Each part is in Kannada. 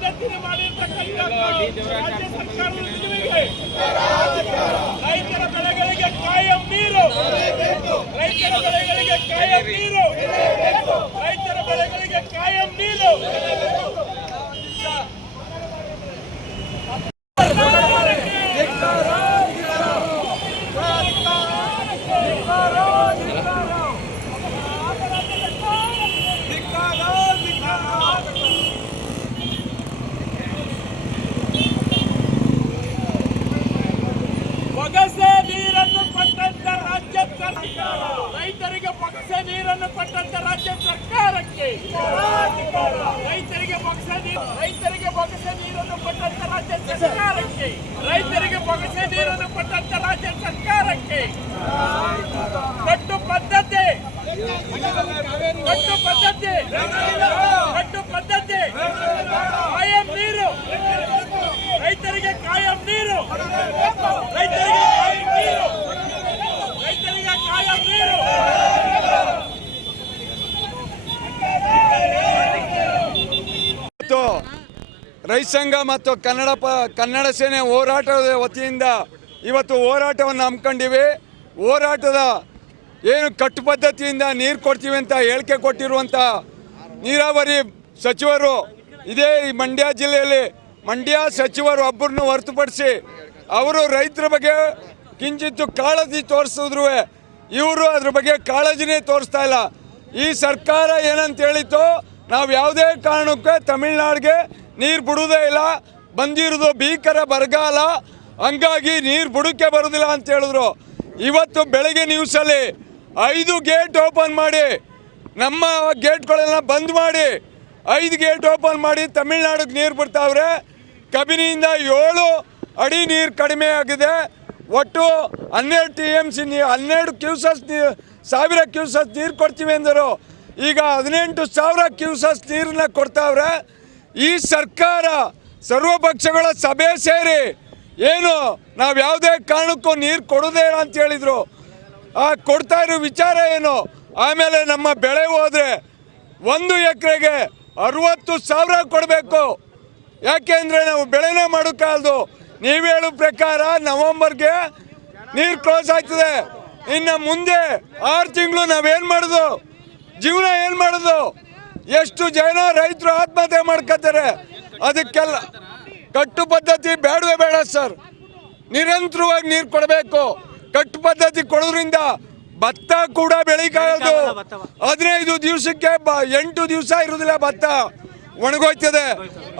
ಪದ್ಧತಿನ ಮಾಡಿರ್ತಕ್ಕಂಥ ರಾಜ್ಯ ಸರ್ಕಾರದ ರೈತರ ಬೆಳೆಗಳಿಗೆ ಕಾಯಂ ನೀರು, ರೈತರ ಬೆಳೆಗಳಿಗೆ ಕಾಯಂ ನೀರು, ರೈತರ ಬೆಳೆಗಳಿಗೆ ಕಾಯಂ ನೀರು. ಬೊಗಸೆ ನೀರನ್ನು ಕೊಟ್ಟಂತ ರಾಜ್ಯ ಸರ್ಕಾರ, ರೈತರಿಗೆ ಬೊಗಸೆ ನೀರನ್ನು ಕೊಟ್ಟಂತ ರಾಜ್ಯ ಸರ್ಕಾರಕ್ಕೆ, ರೈತರಿಗೆ ಬೊಗಸೆ ನೀರನ್ನು ಕೊಟ್ಟಂತ ರಾಜ್ಯ ಸರ್ಕಾರಕ್ಕೆ, ರೈತರಿಗೆ ಬೊಗಸೆ ನೀರನ್ನು ಕೊಟ್ಟಂತ ರಾಜ್ಯ ಸರ್ಕಾರಕ್ಕೆ ಕಟ್ಟು ಪದ್ಧತಿ ಕಾಯಂ ನೀರು, ರೈತರಿಗೆ ಕಾಯಂ ನೀರು, ರೈತರಿಗೆ ಕಾಯಂ ನೀರು, ರೈತರಿಗೆ ಕಾಯಂ ನೀರು. ರೈತ ಸಂಘ ಮತ್ತು ಕನ್ನಡ ಸೇನೆ ಹೋರಾಟದ ವತಿಯಿಂದ ಇವತ್ತು ಹೋರಾಟವನ್ನು ಹಮ್ಮಿಕೊಂಡಿವೆ. ಹೋರಾಟದ ಏನು ಕಟ್ಟು ಪದ್ಧತಿಯಿಂದ ನೀರು ಕೊಡ್ತೀವಿ ಅಂತ ಹೇಳಿಕೆ ಕೊಟ್ಟಿರುವಂಥ ನೀರಾವರಿ ಸಚಿವರು ಇದೇ ಮಂಡ್ಯ ಜಿಲ್ಲೆಯಲ್ಲಿ ಮಂಡ್ಯ ಸಚಿವರು ಒಬ್ಬರನ್ನು ಹೊರತುಪಡಿಸಿ ಅವರು ರೈತರ ಬಗ್ಗೆ ಕಿಂಚಿತ್ತು ಕಾಳಜಿ ತೋರಿಸಿದ್ರು, ಇವರು ಅದ್ರ ಬಗ್ಗೆ ಕಾಳಜಿನೇ ತೋರಿಸ್ತಾ ಇಲ್ಲ. ಈ ಸರ್ಕಾರ ಏನಂತ ಹೇಳಿತ್ತು, ನಾವು ಯಾವುದೇ ಕಾರಣಕ್ಕೆ ತಮಿಳ್ನಾಡಿಗೆ ನೀರು ಬಿಡುವುದೇ ಇಲ್ಲ, ಬಂದಿರೋದು ಭೀಕರ ಬರಗಾಲ, ಹಂಗಾಗಿ ನೀರು ಬುಡಕ್ಕೆ ಬರೋದಿಲ್ಲ ಅಂತ ಹೇಳಿದ್ರು. ಇವತ್ತು ಬೆಳಗ್ಗೆ ನ್ಯೂಸಲ್ಲಿ 5 ಗೇಟ್ ಓಪನ್ ಮಾಡಿ, ನಮ್ಮ ಗೇಟ್ಗಳೆಲ್ಲ ಬಂದ್ ಮಾಡಿ 5 ಗೇಟ್ ಓಪನ್ ಮಾಡಿ ತಮಿಳ್ನಾಡಿಗೆ ನೀರು ಬಿಡ್ತಾವ್ರೆ. ಕಬಿನಿಯಿಂದ 7 ಅಡಿ ನೀರು ಕಡಿಮೆ ಆಗಿದೆ. ಒಟ್ಟು 12 TMC 12 ಸಾವಿರ ಕ್ಯೂಸಸ್ ನೀರು ಕೊಡ್ತೀವಿ ಎಂದರು. ಈಗ 18,000 ಕ್ಯೂಸಸ್ ನೀರನ್ನ ಕೊಡ್ತಾವ್ರೆ. ಈ ಸರ್ಕಾರ ಸರ್ವಪಕ್ಷಗಳ ಸಭೆ ಸೇರಿ ಏನು ನಾವು ಯಾವುದೇ ಕಾರಣಕ್ಕೂ ನೀರು ಕೊಡೋದೇ ಇಲ್ಲ ಅಂತ ಹೇಳಿದರು. ಕೊಡ್ತಾ ಇರೋ ವಿಚಾರ ಏನು? ಆಮೇಲೆ ನಮ್ಮ ಬೆಳೆ ಹೋದರೆ 1 ಎಕರೆಗೆ 60,000 ಕೊಡಬೇಕು. ಯಾಕೆಂದರೆ ನಾವು ಬೆಳೆನೇ ಮಾಡೋಕ್ಕಾಗದು. ನೀವು ಹೇಳೋ ಪ್ರಕಾರ ನವೆಂಬರ್ಗೆ ನೀರು ಕ್ಲೋಸ್ ಆಗ್ತದೆ. ಇನ್ನು ಮುಂದೆ 6 ತಿಂಗಳು ನಾವೇನು ಮಾಡೋದು? ಜೀವನ ಏನು ಮಾಡೋದು? ಎಷ್ಟು ಜನ ರೈತರು ಆತ್ಮಹತ್ಯೆ ಮಾಡ್ಕೋತಾರೆ. ಅದಕ್ಕೆಲ್ಲ ಕಟ್ಟು ಪದ್ಧತಿ ಬೇಡವೇ ಬೇಡ ಸರ್. ನಿರಂತರವಾಗಿ ನೀರು ಕೊಡಬೇಕು. ಕಟ್ಟು ಪದ್ಧತಿ ಕೊಡೋದ್ರಿಂದ ಭತ್ತ ಕೂಡ ಬೆಳಿಕಾಗದು. 15 ದಿವಸಕ್ಕೆ 8 ದಿವಸ ಇರೋದಿಲ್ಲ, ಭತ್ತ ಒಣಗೋಯ್ತದೆ.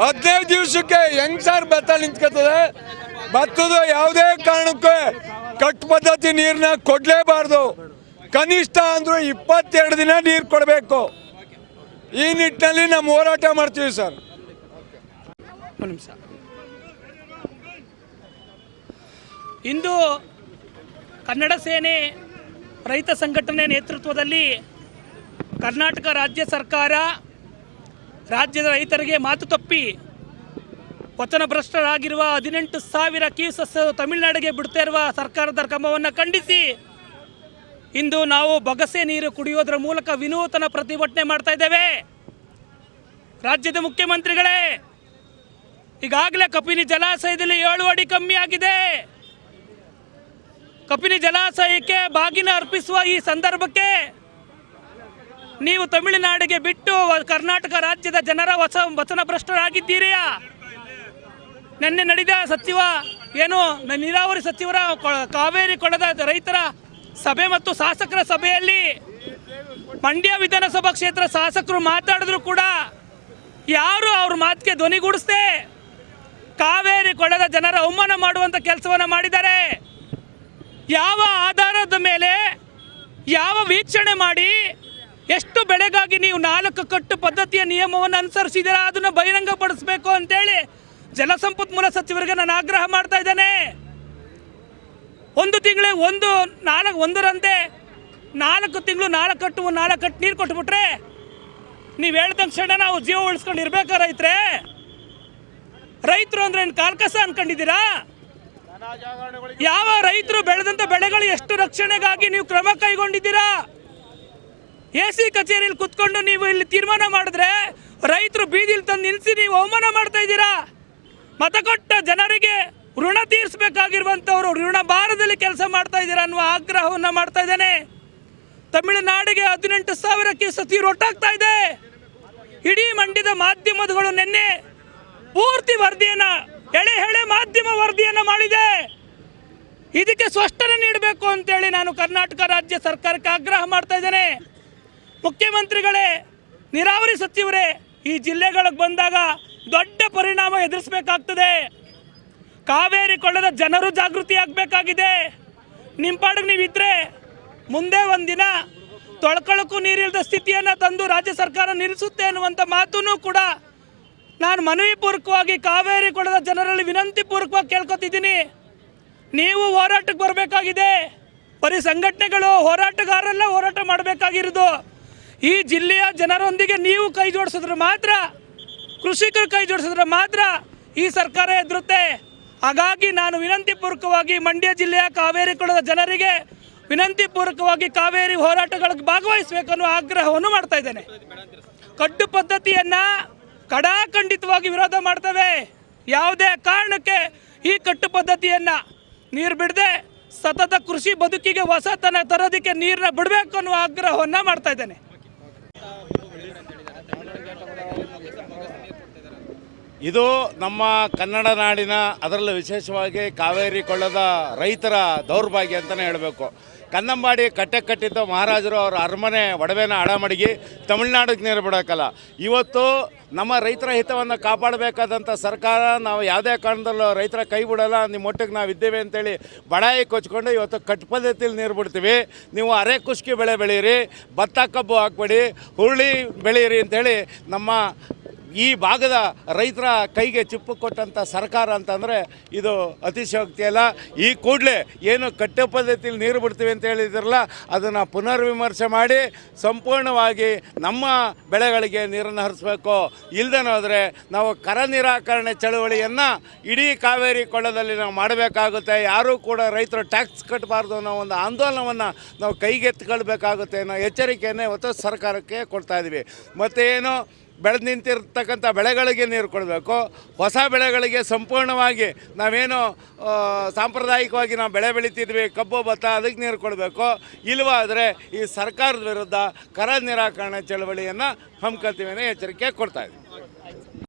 15 ದಿವಸಕ್ಕೆ ಹೆಂಗ್ ಸರ್ ಭತ್ತ ನಿಂತ್ಕೋತದೆ? ಭತ್ತದ ಯಾವುದೇ ಕಾರಣಕ್ಕೆ ಕಟ್ಟು ಪದ್ಧತಿ ನೀರನ್ನ ಕೊಡಲೇಬಾರ್ದು. ಕನಿಷ್ಠ ಅಂದ್ರೂ 22 ದಿನ ನೀರು ಕೊಡಬೇಕು. ಈ ನಿಟ್ಟಿನಲ್ಲಿ ನಾವು ಹೋರಾಟ ಮಾಡ್ತೀವಿ ಸರ್. ಇಂದು ಕನ್ನಡ ಸೇನೆ ರೈತ ಸಂಘಟನೆ ನೇತೃತ್ವದಲ್ಲಿ ಕರ್ನಾಟಕ ರಾಜ್ಯ ಸರ್ಕಾರ ರಾಜ್ಯದ ರೈತರಿಗೆ ಮಾತು ತಪ್ಪಿ ವಚನಭ್ರಷ್ಟರಾಗಿರುವ 18,000 ಕ್ಯೂಸಸ್ ತಮಿಳುನಾಡಿಗೆ ಬಿಡ್ತಾ ಇರುವ ಸರ್ಕಾರದ ಕ್ರಮವನ್ನು ಖಂಡಿಸಿ ಇಂದು ನಾವು ಬೊಗಸೆ ನೀರು ಕುಡಿಯೋದರ ಮೂಲಕ ವಿನೂತನ ಪ್ರತಿಭಟನೆ ಮಾಡ್ತಾ ಇದ್ದೇವೆ. ರಾಜ್ಯದ ಮುಖ್ಯಮಂತ್ರಿಗಳೇ, ಈಗಾಗಲೇ ಕಪಿನಿ ಜಲಾಶಯದಲ್ಲಿ 7 ಅಡಿ ಕಮ್ಮಿ ಆಗಿದೆ. ಕಪಿನಿ ಜಲಾಶಯಕ್ಕೆ ಬಾಗಿನ ಅರ್ಪಿಸುವ ಈ ಸಂದರ್ಭಕ್ಕೆ ನೀವು ತಮಿಳುನಾಡಿಗೆ ಬಿಟ್ಟು ಕರ್ನಾಟಕ ರಾಜ್ಯದ ಜನರ ವಚನಭ್ರಷ್ಟರಾಗಿದ್ದೀರಿ. ನಿನ್ನೆ ನಡೆದ ನೀರಾವರಿ ಸಚಿವರ ಕಾವೇರಿ ಕೊಳದ ರೈತರ ಸಭೆ ಮತ್ತು ಶಾಸಕರ ಸಭೆಯಲ್ಲಿ ಮಂಡ್ಯ ವಿಧಾನಸಭಾ ಕ್ಷೇತ್ರ ಶಾಸಕರು ಮಾತಾಡಿದ್ರು ಕೂಡ ಯಾರು ಅವ್ರ ಮಾತಿಗೆ ಧ್ವನಿಗೂಡಿಸದೆ ಕಾವೇರಿ ಕೊಳದ ಜನರ ಅವಮಾನ ಮಾಡುವಂಥ ಕೆಲಸವನ್ನು ಮಾಡಿದ್ದಾರೆ. ಯಾವ ಆಧಾರದ ಮೇಲೆ, ಯಾವ ವೀಕ್ಷಣೆ ಮಾಡಿ, ಎಷ್ಟು ಬೆಳೆಗಾಗಿ ನೀವು 4 ಕಟ್ಟು ಪದ್ಧತಿಯ ನಿಯಮವನ್ನು ಅನುಸರಿಸಿದ್ದೀರಾ ಅದನ್ನು ಬಹಿರಂಗಪಡಿಸಬೇಕು ಅಂತೇಳಿ ಜಲಸಂಪನ್ಮೂಲ ಸಚಿವರಿಗೆ ನಾನು ಆಗ್ರಹ ಮಾಡ್ತಾ ಇದ್ದೇನೆ. 1 ತಿಂಗಳೇ 1ರಂತೆ 4 ತಿಂಗಳು 4 ಕಟ್ಟು ನೀರು ಕೊಟ್ಬಿಟ್ರೆ ನೀವು ಹೇಳಿದ ಕ್ಷಣ ನಾವು ಜೀವ ಉಳಿಸ್ಕೊಂಡು ಇರ್ಬೇಕಾ? ರೈತರು ಅಂದ್ರೆ ಕಾರ್ಕಸ ಅನ್ಕೊಂಡಿದ್ದೀರಾ? ಯಾವ ರೈತರು ಬೆಳೆದಂತ ಬೆಳೆಗಳು ಎಷ್ಟು ರಕ್ಷಣೆಗಾಗಿ ನೀವು ಕ್ರಮ ಕೈಗೊಂಡಿದ್ದೀರಾ? AC ಕಚೇರಿಯಲ್ಲಿ ಕುತ್ಕೊಂಡು ನೀವು ಇಲ್ಲಿ ತೀರ್ಮಾನ ಮಾಡಿದ್ರೆ ರೈತರು ಬೀದಿಲಿ ತಂದು ನಿಲ್ಲಿಸಿ ನೀವು ಅವಮಾನ ಮಾಡ್ತಾ ಇದ್ದೀರಾ. ಮತ ಕೊಟ್ಟ ಜನರಿಗೆ ಋಣ ತೀರಿಸಬೇಕಾಗಿರುವಂಥವ್ರು ಋಣ ಭಾರದಲ್ಲಿ ಕೆಲಸ ಮಾಡ್ತಾ ಇದ್ದೀರಾ ಅನ್ನುವ ಆಗ್ರಹವನ್ನು ಮಾಡ್ತಾ ಇದ್ದೇನೆ. ತಮಿಳುನಾಡಿಗೆ 18,000 ಕ್ಯೂಸೆಕ್ ನೀರು ಒಟ್ಟಾಗ್ತಾ ಇದೆ. ಇಡೀ ಮಂಡ್ಯದ ಮಾಧ್ಯಮಗಳು ನಿನ್ನೆ ಪೂರ್ತಿ ವರದಿಯನ್ನು ಎಳೆ ಮಾಧ್ಯಮ ವರದಿಯನ್ನು ಮಾಡಿದೆ. ಇದಕ್ಕೆ ಸ್ಪಷ್ಟನೆ ನೀಡಬೇಕು ಅಂತೇಳಿ ನಾನು ಕರ್ನಾಟಕ ರಾಜ್ಯ ಸರ್ಕಾರಕ್ಕೆ ಆಗ್ರಹ ಮಾಡ್ತಾ ಇದ್ದೇನೆ. ಮುಖ್ಯಮಂತ್ರಿಗಳೇ, ನೀರಾವರಿ ಸಚಿವರೇ, ಈ ಜಿಲ್ಲೆಗಳಿಗೆ ಬಂದಾಗ ದೊಡ್ಡ ಪರಿಣಾಮ ಎದುರಿಸಬೇಕಾಗ್ತದೆ. ಕಾವೇರಿ ಕೊಳ್ಳದ ಜನರು ಜಾಗೃತಿ ಆಗಬೇಕಾಗಿದೆ. ನಿಮ್ಮ ಪಾಡಿಗೆ ನೀವಿದ್ರೆ ಮುಂದೆ ಒಂದಿನ ತೊಳ್ಕೊಳ್ಳೋಕ್ಕೂ ನೀರಿಲ್ಲದ ಸ್ಥಿತಿಯನ್ನು ತಂದು ರಾಜ್ಯ ಸರ್ಕಾರ ನಿಲ್ಲಿಸುತ್ತೆ ಅನ್ನುವಂಥ ಮಾತನ್ನು ಕೂಡ ನಾನು ಮನವಿ ಪೂರ್ವಕವಾಗಿ ಕಾವೇರಿ ಕೊಳ್ಳದ ಜನರಲ್ಲಿ ವಿನಂತಿ ಪೂರ್ವಕವಾಗಿ ಕೇಳ್ಕೊತಿದ್ದೀನಿ. ನೀವು ಹೋರಾಟಕ್ಕೆ ಬರಬೇಕಾಗಿದೆ. ಬರೀ ಸಂಘಟನೆಗಳು ಹೋರಾಟಗಾರರೆಲ್ಲ ಹೋರಾಟ ಮಾಡಬೇಕಾಗಿರೋದು. ಈ ಜಿಲ್ಲೆಯ ಜನರೊಂದಿಗೆ ನೀವು ಕೈ ಜೋಡಿಸಿದ್ರೆ ಮಾತ್ರ, ಕೃಷಿಕರು ಕೈ ಜೋಡಿಸಿದ್ರೆ ಮಾತ್ರ ಈ ಸರ್ಕಾರ ಎದುರುತ್ತೆ. ಹಾಗಾಗಿ ನಾನು ವಿನಂತಿ ಪೂರ್ವಕವಾಗಿ ಮಂಡ್ಯ ಜಿಲ್ಲೆಯ ಕಾವೇರಿ ಕೊಳ್ಳದ ಜನರಿಗೆ ವಿನಂತಿ ಪೂರ್ವಕವಾಗಿ ಕಾವೇರಿ ಹೋರಾಟಗಳಿಗೆ ಭಾಗವಹಿಸಬೇಕು ಅನ್ನೋ ಆಗ್ರಹವನ್ನು ಮಾಡ್ತಾ ಇದ್ದೇನೆ. ಕಡ್ಡು ಪದ್ಧತಿಯನ್ನು ಕಡಾಖಂಡಿತವಾಗಿ ವಿರೋಧ ಮಾಡ್ತೇವೆ. ಯಾವುದೇ ಕಾರಣಕ್ಕೆ ಈ ಕಟ್ಟು ಪದ್ಧತಿಯನ್ನು ನೀರು ಬಿಡದೆ ಸತತ ಕೃಷಿ ಬದುಕಿಗೆ ಹೊಸತನ ತರೋದಕ್ಕೆ ನೀರನ್ನ ಬಿಡಬೇಕು ಅನ್ನೋ ಆಗ್ರಹವನ್ನು ಮಾಡ್ತಾ ಇದ್ದೇನೆ. ಇದು ನಮ್ಮ ಕನ್ನಡ ನಾಡಿನ, ಅದರಲ್ಲೂ ವಿಶೇಷವಾಗಿ ಕಾವೇರಿ ಕೊಳ್ಳದ ರೈತರ ದೌರ್ಭಾಗ್ಯ ಅಂತಲೇ ಹೇಳಬೇಕು. ಕನ್ನಂಬಾಡಿ ಕಟ್ಟೆ ಕಟ್ಟಿದ್ದ ಮಹಾರಾಜರು ಅವರ ಅರಮನೆ ಒಡವೆನ ಅಡಮಡಗಿ ತಮಿಳ್ನಾಡಿಗೆ ನೀರು ಬಿಡೋಕ್ಕಲ್ಲ. ಇವತ್ತು ನಮ್ಮ ರೈತರ ಹಿತವನ್ನು ಕಾಪಾಡಬೇಕಾದಂಥ ಸರ್ಕಾರ ನಾವು ಯಾವುದೇ ಕಾರಣದಲ್ಲೂ ರೈತರ ಕೈ ಬಿಡೋಲ್ಲ, ನಿಮ್ಮ ಒಟ್ಟಿಗೆ ನಾವು ಇದ್ದೇವೆ ಅಂತೇಳಿ ಬಡಾಯಿ ಕೊಚ್ಕೊಂಡು ಇವತ್ತು ಕಟ್ಟು ಪದ್ಧತಿಯಲ್ಲಿ ನೀರು ಬಿಡ್ತೀವಿ. ನೀವು ಅರೆ ಕುಷ್ಕಿ ಬೆಳೆ ಬೆಳೀರಿ, ಭತ್ತ ಕಬ್ಬು ಹಾಕ್ಬೇಡಿ, ಹುರುಳಿ ಬೆಳೀರಿ ಅಂಥೇಳಿ ನಮ್ಮ ಈ ಭಾಗದ ರೈತರ ಕೈಗೆ ಚಿಪ್ಪು ಕೊಟ್ಟಂಥ ಸರ್ಕಾರ ಅಂತಂದರೆ ಇದು ಅತಿಶಯೋಕ್ತಿ ಅಲ್ಲ. ಈ ಕೂಡಲೇ ಏನು ಕಟ್ಟೆ ಪದ್ಧತಿಯಲ್ಲಿ ನೀರು ಬಿಡ್ತೀವಿ ಅಂತ ಹೇಳಿದ್ರಲ್ಲ, ಅದನ್ನು ಪುನರ್ವಿಮರ್ಶೆ ಮಾಡಿ ಸಂಪೂರ್ಣವಾಗಿ ನಮ್ಮ ಬೆಳೆಗಳಿಗೆ ನೀರನ್ನು ಹರಿಸ್ಬೇಕು. ಇಲ್ಲದೇ ಹೋದರೆ ನಾವು ಕರ ನಿರಾಕರಣೆ ಚಳುವಳಿಯನ್ನು ಇಡೀ ಕಾವೇರಿ ಕೊಳ್ಳದಲ್ಲಿ ನಾವು ಮಾಡಬೇಕಾಗುತ್ತೆ. ಯಾರೂ ಕೂಡ ರೈತರು ಟ್ಯಾಕ್ಸ್ ಕಟ್ಟಬಾರ್ದು ಅನ್ನೋ ಒಂದು ಆಂದೋಲನವನ್ನು ನಾವು ಕೈಗೆತ್ತಿಕೊಳ್ಬೇಕಾಗುತ್ತೆ ಅನ್ನೋ ಎಚ್ಚರಿಕೆಯನ್ನು ಇವತ್ತು ಸರ್ಕಾರಕ್ಕೆ ಕೊಡ್ತಾ ಇದ್ದೀವಿ. ಮತ್ತು ಏನು ಬೆಳೆದು ನಿಂತಿರ್ತಕ್ಕಂಥ ಬೆಳೆಗಳಿಗೆ ನೀರು ಕೊಡಬೇಕು. ಹೊಸ ಬೆಳೆಗಳಿಗೆ ಸಂಪೂರ್ಣವಾಗಿ ನಾವೇನು ಸಾಂಪ್ರದಾಯಿಕವಾಗಿ ನಾವು ಬೆಳೆ ಬೆಳೀತಿದ್ವಿ, ಕಬ್ಬು ಭತ್ತ, ಅದಕ್ಕೆ ನೀರು ಕೊಡಬೇಕು. ಇಲ್ಲವಾದರೆ ಈ ಸರ್ಕಾರದ ವಿರುದ್ಧ ಕರ ನಿರಾಕರಣೆ ಚಳವಳಿಯನ್ನು ಹಮ್ಮಿಕೊಳ್ತೀವಿ ಅನ್ನೋ ಎಚ್ಚರಿಕೆ ಕೊಡ್ತಾ ಇದ್ದೀವಿ.